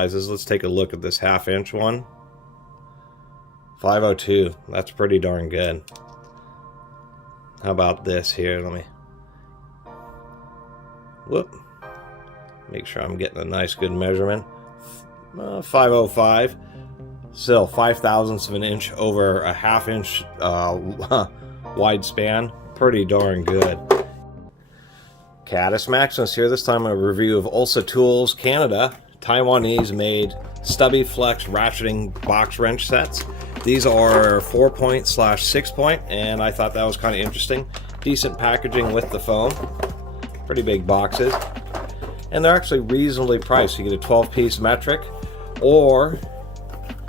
Let's take a look at this 1/2 inch one. 502. That's pretty darn good. How about this here? Let me make sure I'm getting a nice good measurement. 505. Still 5/1000ths of an inch over a 1/2 inch wide span. Pretty darn good. CatusMaximus here. This time a review of Olsa Tools Canada Taiwanese made stubby flex ratcheting box wrench sets. These are 4-point/6 point, and I thought that was kind of interesting. Decent packaging with the foam. Pretty big boxes. And they're actually reasonably priced. You get a 12-piece metric or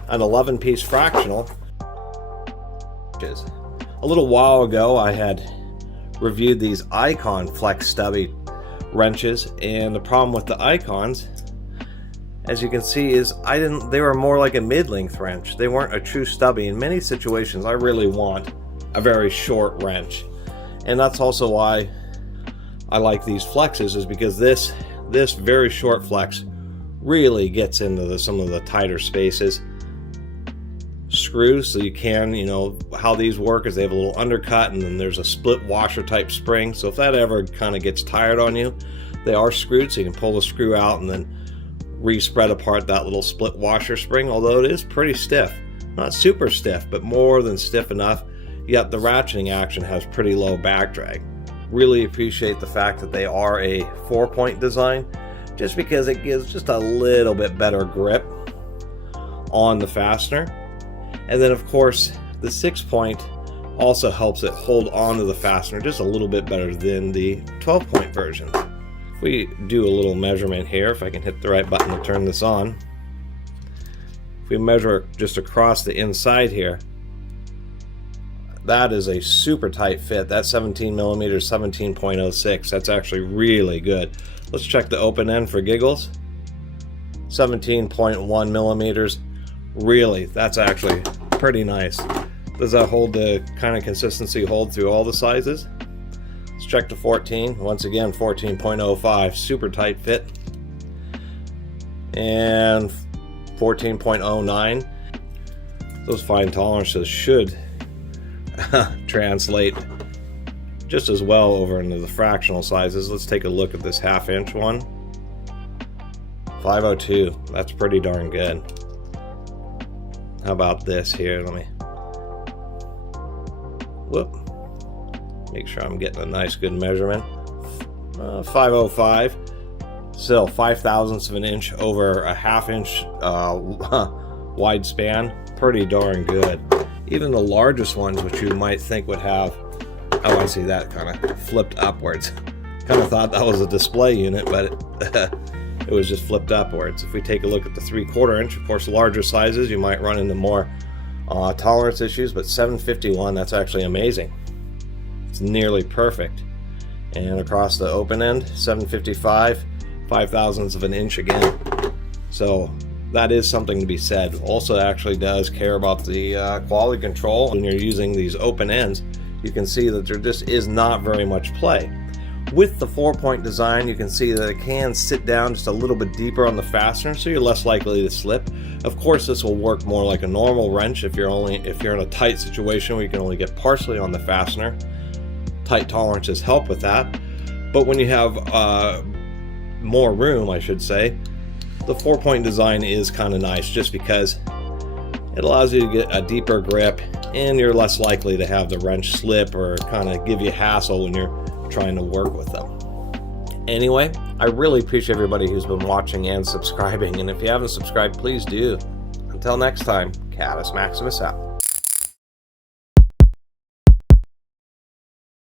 an 11-piece fractional. A little while ago I had reviewed these Icon Flex Stubby wrenches, and the problem with the Icons, as you can see, is they were more like a mid-length wrench. They weren't a true stubby. In many situations I really want a very short wrench, and that's also why I like these flexes, is because this very short flex really gets into some of the tighter spaces. Screws, so you can, how these work is they have a little undercut, and then there's a split washer type spring, so if that ever kind of gets tired on you, they are screwed, so you can pull the screw out and then re-spread apart that little split washer spring, although it is pretty stiff. Not super stiff, but more than stiff enough, yet the ratcheting action has pretty low back drag. Really appreciate the fact that they are a 4-point design, just because it gives just a little bit better grip on the fastener. And then of course the 6-point also helps it hold on to the fastener just a little bit better than the 12-point version. If we do a little measurement here, if I can hit the right button to turn this on, if we measure just across the inside here, that is a super tight fit. That's 17 millimeters, 17.06. That's actually really good. Let's check the open end for giggles. 17.1 millimeters. Really, that's actually pretty nice. Does that hold the kind of consistency hold through all the sizes? Let's check to 14. Once again, 14.05. Super tight fit. And 14.09. Those fine tolerances should translate just as well over into the fractional sizes. Let's take a look at this 1/2 inch one. 502. That's pretty darn good. How about this here? Let me make sure I'm getting a nice good measurement. 505. Still 5/1000ths of an inch over a 1/2 inch wide span. Pretty darn good. Even the largest ones, which you might think would have, oh, I see that kind of flipped upwards. Kind of thought that was a display unit, but it was just flipped upwards. If we take a look at the 3/4 inch, of course, larger sizes, you might run into more tolerance issues, but 751, that's actually amazing. It's nearly perfect. And across the open end, 755, 5/1000ths of an inch again. So that is something to be said. Olsa actually does care about the quality control. When you're using these open ends, you can see that there just is not very much play. With the 4-point design, you can see that it can sit down just a little bit deeper on the fastener, so you're less likely to slip. Of course, this will work more like a normal wrench if you're in a tight situation where you can only get partially on the fastener. Tight tolerances help with that. But when you have more room, I should say, the 4-point design is kind of nice, just because it allows you to get a deeper grip, and you're less likely to have the wrench slip or kind of give you hassle when you're trying to work with them. Anyway, I really appreciate everybody who's been watching and subscribing, and if you haven't subscribed, please do. Until next time, CatusMaximus out.